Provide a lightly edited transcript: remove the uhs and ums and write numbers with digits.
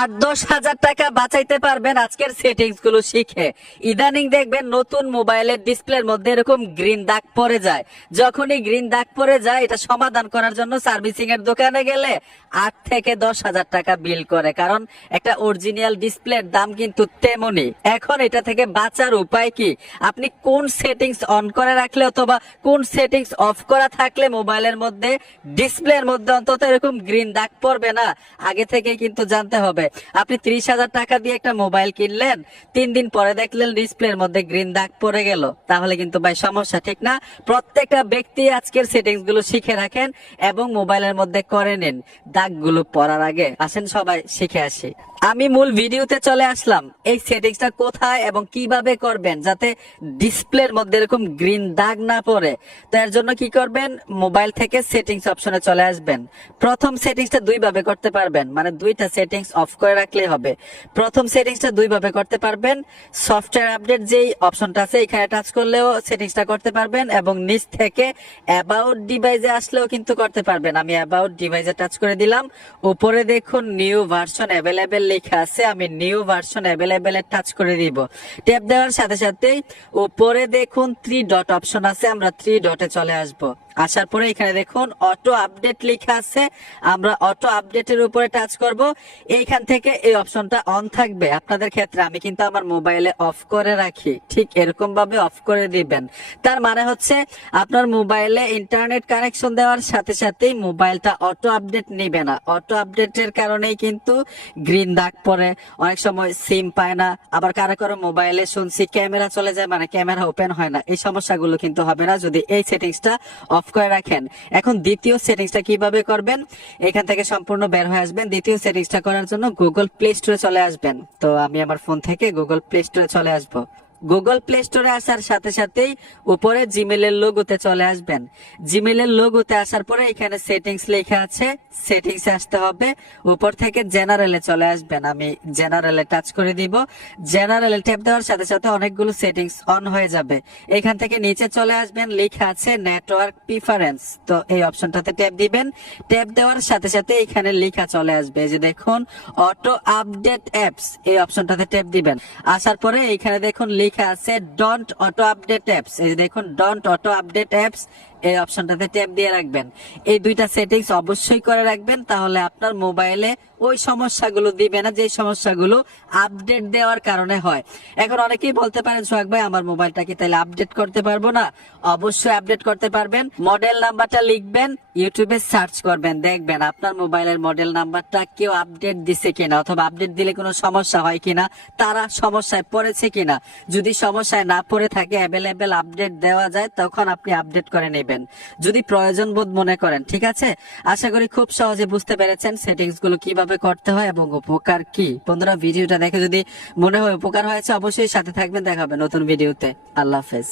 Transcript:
8-10 হাজার টাকা বাঁচাইতে পারবেন আজকের সেটিংস গুলো শিখে। ইদানিং দেখবেন নতুন মোবাইলের ডিসপ্লের মধ্যে এরকম গ্রিন দাগ পড়ে যায়। যখনই গ্রিন দাগ পড়ে যায়, এটা সমাধান করার জন্য সার্ভিসিং এর দোকানে গেলে 8 থেকে 10 হাজার টাকা বিল করে, কারণ একটা অরিজিনাল ডিসপ্লের দাম কিন্তু তেমনই। এখন এটা থেকে বাঁচার উপায় কি? আপনি কোন সেটিংস অন করে রাখলে অথবা কোন সেটিংস অফ করা থাকলে মোবাইলের মধ্যে ডিসপ্লের মধ্যে অন্তত এরকম গ্রিন দাগ পড়বে না, আগে থেকে কিন্তু জানতে হবে। আপনি 30,000 টাকা দিয়ে একটা মোবাইল কিনলেন, 3 দিন পরে দেখলেন ডিসপ্লের মধ্যে গ্রিন দাগ পড়ে গেল, তাহলে কিন্তু ভাই সমস্যা, ঠিক না? প্রত্যেকটা ব্যক্তি আজকের সেটিংস গুলো শিখে রাখেন এবং মোবাইলের মধ্যে করে নিন দাগগুলো পড়ার আগে। আসেন সবাই শিখে আসি। আমি মূল ভিডিওতে চলে আসলাম। এই সেটিংসটা কোথায় এবং কিভাবে করবেন যাতে ডিসপ্লের মধ্যে এরকম গ্রিন দাগ না পড়ে। তো এর জন্য কি করবেন, মোবাইল থেকে সেটিংস অপশনে চলে আসবেন। প্রথম সেটিংসটা দুইভাবে করতে পারবেন, মানে দুইটা সেটিংস অফ করে রাখলেই হবে। প্রথম সেটিংসটা দুইভাবে করতে পারবেন। সফটওয়্যার আপডেট যেই অপশনটা আছে এখানে টাচ করলেও সেটিংসটা করতে পারবেন এবং নিচ থেকে অ্যাবাউট ডিভাইসে আসলেও কিন্তু করতে পারবেন। আমি অ্যাবাউট ডিভাইসে টাচ করে দিলাম। উপরে দেখুন নিউ ভার্সন অ্যাভেলেবেল লেখা আছে, আমি নিউ ভার্সন অ্যাভেলেবেল এ টাচ করে দিব। ট্যাপ দেওয়ার সাথে সাথেই উপরে দেখুন 3 ডট অপশন আছে, আমরা 3 ডটে চলে আসব। আসার পরে এখানে দেখুন অটো আপডেট লেখা আছে, আমরা অটো আপডেটের উপরে টাচ করব। এইখান থেকে এই অপশনটা অন থাকবে। আপনাদের ক্ষেত্রে আমি কিন্তু আমার মোবাইলে অফ করে রাখি, ঠিক এরকম ভাবে অফ করে দিবেন। তার মানে হচ্ছে আপনার মোবাইলে ইন্টারনেট কানেকশন দেওয়ার সাথে সাথেই মোবাইলটা অটো আপডেট নেবে না। অটো আপডেটের কারণেই কিন্তু গ্রিন দাগ পড়ে, অনেক সময় সিম পায় না, আবার কারো কারো মোবাইলে শুনছি ক্যামেরা চলে যায়, মানে ক্যামেরা ওপেন হয় না। এই সমস্যাগুলো কিন্তু হবে না যদি এই সেটিংসটা অফ করে রাখেন। এখন দ্বিতীয় সেটিংসটা কিভাবে করবেন, এখান থেকে সম্পূর্ণ বের হয়ে আসবেন। দ্বিতীয় সেটিংসটা করার জন্য গুগল প্লে স্টোরে চলে আসবেন। তো আমি আমার ফোন থেকে গুগল প্লে স্টোরে চলে আসব। গুগল প্লে স্টোরে আসার সাথে সাথেই উপরে জিমেলের লোগোতে চলে আসবেন। জিমেলের লোগোতে আসার পরে এখানে সেটিংস লেখা আছে, সেটিংসে আসতে হবে। উপর থেকে জেনারেলে চলে আসবেন, আমি জেনারেলে টাচ করে দিব। জেনারেলে ট্যাপ দেওয়ার সাথে সাথে অনেকগুলো সেটিংস অন হয়ে যাবে। এখান থেকে নিচে চলে আসবেন, লেখা আছে নেটওয়ার্ক প্রিফারেন্স। তো এই অপশনটাতে ট্যাপ দিবেন। ট্যাপ দেওয়ার সাথে সাথে এখানে লেখা চলে আসবে, এই যে দেখুন অটো আপডেট অ্যাপস, এই অপশনটাতে ট্যাপ দিবেন। আসার পরে এখানে দেখুন লেখা আছে ডোন্ট অটো আপডেট অ্যাপস, এই যে দেখুন ডোন্ট অটো আপডেট অ্যাপস, এই অপশনটাতে ট্যাপ দিয়ে রাখবেন। এই দুইটা সেটিংস অবশ্যই করে রাখবেন, তাহলে আপনার মোবাইলে ওই সমস্যাগুলো দিবে না যে সমস্যাগুলো আপডেট দেওয়ার কারণে হয়। এখন অনেকেই বলতে পারেন সোহাগ ভাই আমার মোবাইলটা কি তাহলে আপডেট করতে পারবো না? অবশ্যই আপডেট করতে পারবেন। মডেল নাম্বারটা লিখবেন, ইউটিউবে সার্চ করবেন, দেখবেন আপনার মোবাইলের মডেল নাম্বারটা কেউ আপডেট দিছে কিনা, অথবা আপডেট দিলে কোনো সমস্যা হয় কিনা, তারা সমস্যায় পড়েছে কিনা। যদি সমস্যায় না পড়ে থাকে, অ্যাভেলেবেল আপডেট দেওয়া যায়, তখন আপনি আপডেট করে নেবেন যদি প্রয়োজন বোধ মনে করেন। ঠিক আছে, আশা করি খুব সহজে বুঝতে পেরেছেন সেটিংস গুলো কিভাবে করতে হয় এবং উপকার কি। বন্ধুরা ভিডিওটা দেখে যদি মনে হয় উপকার হয়েছে, অবশ্যই সাথে থাকবেন। দেখা হবে নতুন ভিডিওতে। আল্লাহ হাফেজ।